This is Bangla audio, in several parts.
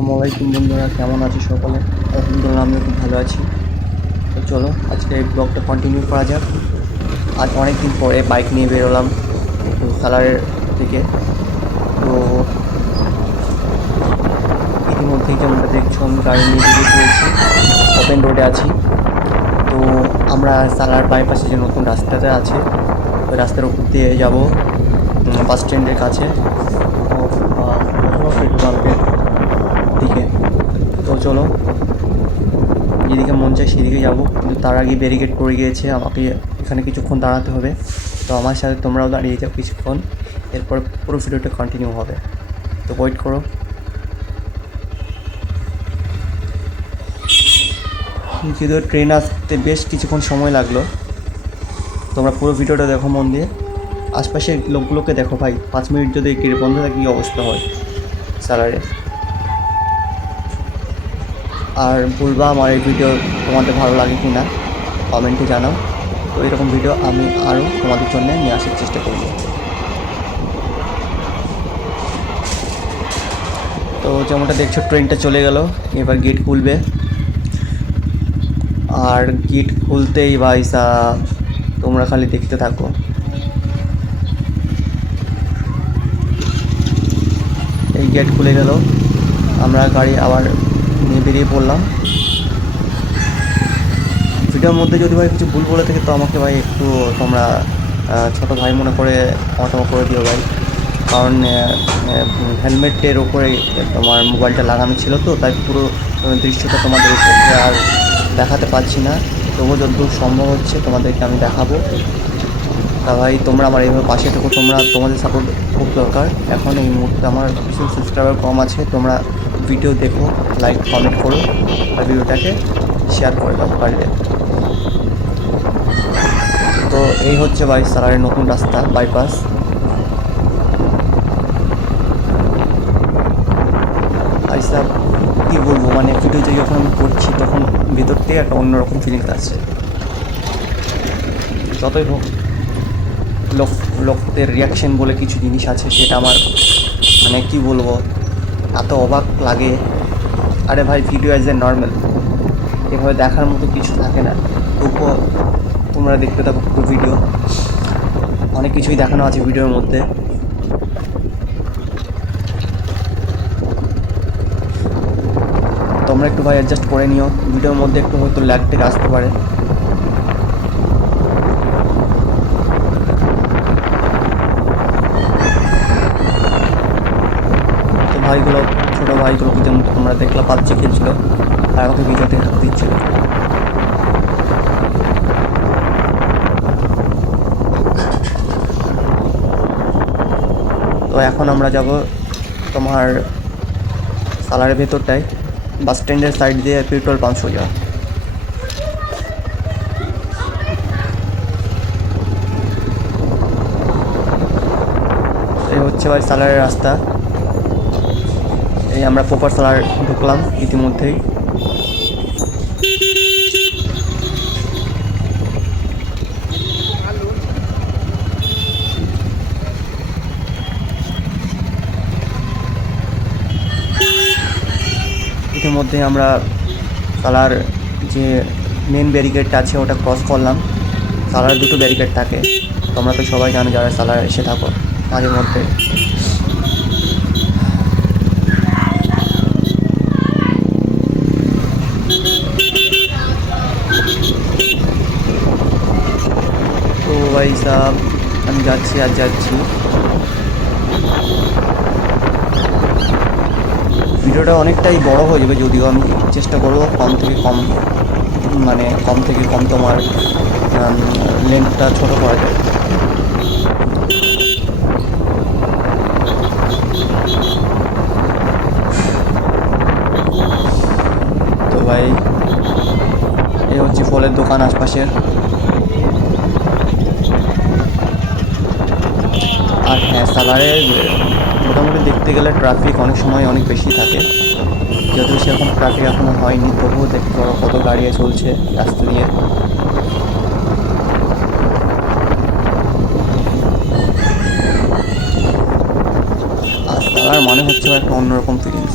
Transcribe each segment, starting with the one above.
আসসালামু আলাইকুম বন্ধুরা, কেমন আছো সকলে? আলহামদুলিল্লাহ, আমিও খুব ভালো আছি। তো চলো আজকে এই ব্লগটা কন্টিনিউ করা যাক। আজ অনেক দিন পরে বাইক নিয়ে বেরোলাম একটু সালারের দিকে। তো ইতিমধ্যেই যেমনটা দেখছো আমি গাড়ি নিয়ে বেরিয়ে পড়েছি, ওপেন রোডে আছি। তো আমরা সালার বাইপাসে যে নতুন রাস্তাটা আছে ওই রাস্তার উপর দিয়ে যাব বাস স্ট্যান্ডের কাছে অথবা পেট্রোল পাম্পের দিকে। তো চলো, যেদিকে মন চায় সেদিকে যাবো, কিন্তু তার আগে ব্যারিকেড পড়ে গিয়েছে, আমাকে এখানে কিছুক্ষণ দাঁড়াতে হবে। তো আমার সাথে তোমরাও দাঁড়িয়ে যাও কিছুক্ষণ, এরপর পুরো ভিডিওটা কন্টিনিউ হবে। তো ওয়েট করো। যদিও ট্রেন আসতে বেশ কিছুক্ষণ সময় লাগলো, তোমরা পুরো ভিডিওটা দেখো মন দিয়ে। আশপাশের লোকগুলোকে দেখো ভাই, 5 মিনিট যদি গেট বন্ধ থাকে কী অবস্থা হয় স্যালারে। আর বলবা আমার এই ভিডিও তোমাদের ভালো লাগে কি না, কমেন্টে জানাও। তো এরকম ভিডিও আমি আরও তোমাদের জন্য নিয়ে আসার চেষ্টা করব। তো যেমনটা দেখছো ট্রেনটা চলে গেল, এবার গেট খুলবে। আর গেট খুলতেই ভাই সাব তোমরা খালি দেখতে থাকো। এই গেট খুলে গেল, আমরা গাড়ি আবার নিয়ে বেরিয়ে পড়লাম। ভিডিওর মধ্যে যদি ভাই কিছু ভুল বলে থাকে তো আমাকে ভাই একটু তোমরা ছোটো ভাই মনে করে ক্ষমা করে দিও ভাই। কারণ হেলমেটের ওপরে তোমার মোবাইলটা লাগানো ছিল, তো তাই পুরো দৃশ্যটা তোমাদের উপরে আর দেখাতে পারছি না। তবুও যতদূর সম্ভব হচ্ছে তোমাদেরকে আমি দেখাবো। তা ভাই তোমরা আমার এইভাবে পাশে থেকো, তোমাদের সাপোর্ট খুব দরকার। এখন এই মুহূর্তে আমার কিছু সাবস্ক্রাইবার কম আছে, তোমরা ভিডিও দেখো, লাইক কমেন্ট করো, আর ভিডিওটাকে শেয়ার করে দাও পারলে। তো এই হচ্ছে ভাই সালারের নতুন রাস্তা বাইপাস। আইসা কী বলবো, মানে ভিডিওতে যখন আমি করছি তখন ভেতর থেকে একটা অন্যরকম ফিলিংস আসছে। যতই হোক লোকদের রিয়াকশন বলে কিছু জিনিস আছে, সেটা আমার মানে কী বলবো, এত অবাক লাগে। আরে ভাই ভিডিও অ্যাজ এ নর্মাল, এভাবে দেখার মতো কিছু থাকে না। তবুও তোমরা দেখতে থাকো পুরো ভিডিও, অনেক কিছুই দেখানো আছে ভিডিওর মধ্যে। তোমরা একটু ভাই অ্যাডজাস্ট করে নিও, ভিডিওর মধ্যে একটু হয়তো ল্যাগ থেকে আসতে পারে। তো ভাইগুলো, ছোটো ভাইগুলোকে যেমন তোমরা দেখলা পাবজি খেলছিল আর আমাকে ভিডিওতে হাত দিচ্ছিল। তো এখন আমরা যাব তোমার সালারের ভেতরটায়, বাস স্ট্যান্ডের সাইড দিয়ে পেট্রোল পাম্প সোজা। এই হচ্ছে ভাই সালারের রাস্তা। এই আমরা প্রপার সালার ঢুকলাম ইতিমধ্যেই। ইতিমধ্যেই আমরা সালার যে মেন ব্যারিকেডটা আছে ওটা ক্রস করলাম। সালার দুটো ব্যারিকেড থাকে, তোমরা তো সবাই জানো যারা সালার এসে থাকো মাঝে মধ্যে। তো ভাই সাহেব আমি যাচ্ছি আর যাচ্ছি। ভিডিওটা অনেকটাই বড় হয়ে যাবে, যদিও আমি চেষ্টা করবো কম থেকে কম, মানে কম থেকে কম তোমার লেন্থটা ছোটো করা যায়। তো ভাই এই হচ্ছে ফলের দোকান আশপাশের। আর হ্যাঁ, সালারে মোটামুটি দেখতে গেলে ট্রাফিক অনেক সময় অনেক বেশি থাকে, যদিও সেরকম ট্রাফিক এখনও হয়নি, তবুও দেখতে পারো কত গাড়ি চলছে রাস্তা দিয়ে। আর সালার মনে হচ্ছে একটা অন্যরকম ফিলিংস।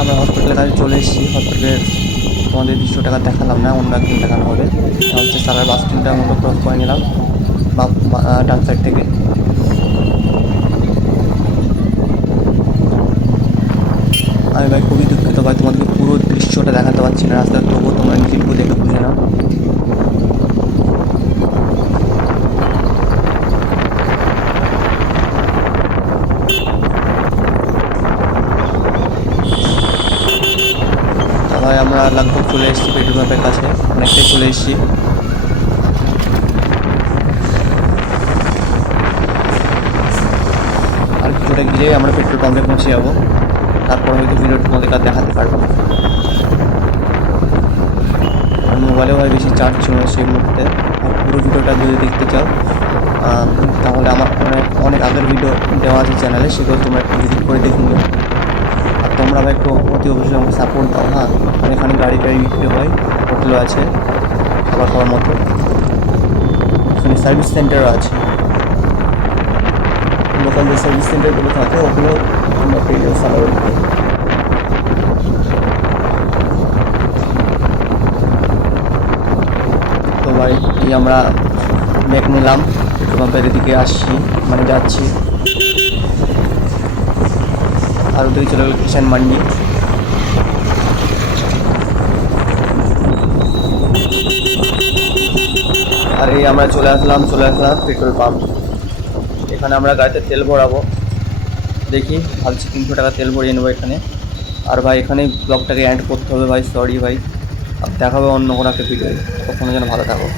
আমরা হসপিটালের কাছে চলে এসেছি। হসপিটালের তোমাদের 200 টাকা দেখালাম না, অন্য একদিন দেখানো হবে। হচ্ছে সারার বাস স্ট্যান্ডটার মতো ক্রস করে নিলাম ডান সাইড থেকে। আমি ভাই খুবই দুঃখিত ভাই, তোমাদেরকে পুরো দৃশ্যটা দেখাতে পারছি না রাস্তায়, তবুও তোমরা নিজেকে দেখে বুঝে নাও। ভাই আমরা লাগভগ চলে এসেছি পেট্রোল পাম্পের কাছে, অনেকটাই চলে এসেছি। আর কিছুটা গিয়ে আমরা পেট্রোল পাম্পে পৌঁছে যাবো, তারপর হয়তো ভিডিওটা তোমাদের কাছে দেখাতে পারবো। আর মোবাইলেও ভাই বেশি চার্জ ছিল না সেই মুহূর্তে। আর পুরো ভিডিওটা যদি দেখতে চাও তাহলে আমার অনেক আগের ভিডিও দেওয়া আছে চ্যানেলে, সেগুলো তোমরা একটু ভিজিট করে দেখে নিও। আর তোমরা ভাই একটু অতি অবশ্যই আমাকে সাপোর্ট দাও। হ্যাঁ, আর এখানে গাড়ি বিক্রি হয়, হোটেলও আছে খাবার খাওয়ার মতো, এখানে সার্ভিস সেন্টারও আছে। লোকাল যে সার্ভিস সেন্টারগুলো থাকে ওগুলো আমরা পেয়ে যাবো সালাউদ্দিনে। তো ভাই এই আমরা ব্যাগ নিলাম, পেট্রোল পাম্পের দিকে আসছি, মানে যাচ্ছি। আর ওদিকে চলে গেল কিষান মান্ডি। আর এই আমরা চলে আসলাম পেট্রোল পাম্প। এখানে আমরা গাড়িতে তেল ভরাবো, দেখি ভাবছি 300 টাকা তেল ভরিয়ে নেবো এখানে। আর ভাই এখানে ব্লগটাকে এন্ড করতে হবে ভাই, সরি ভাই। আর দেখাবে অন্য কোনো একটা ভিডিও, ততক্ষণে যেন ভালো থাকো।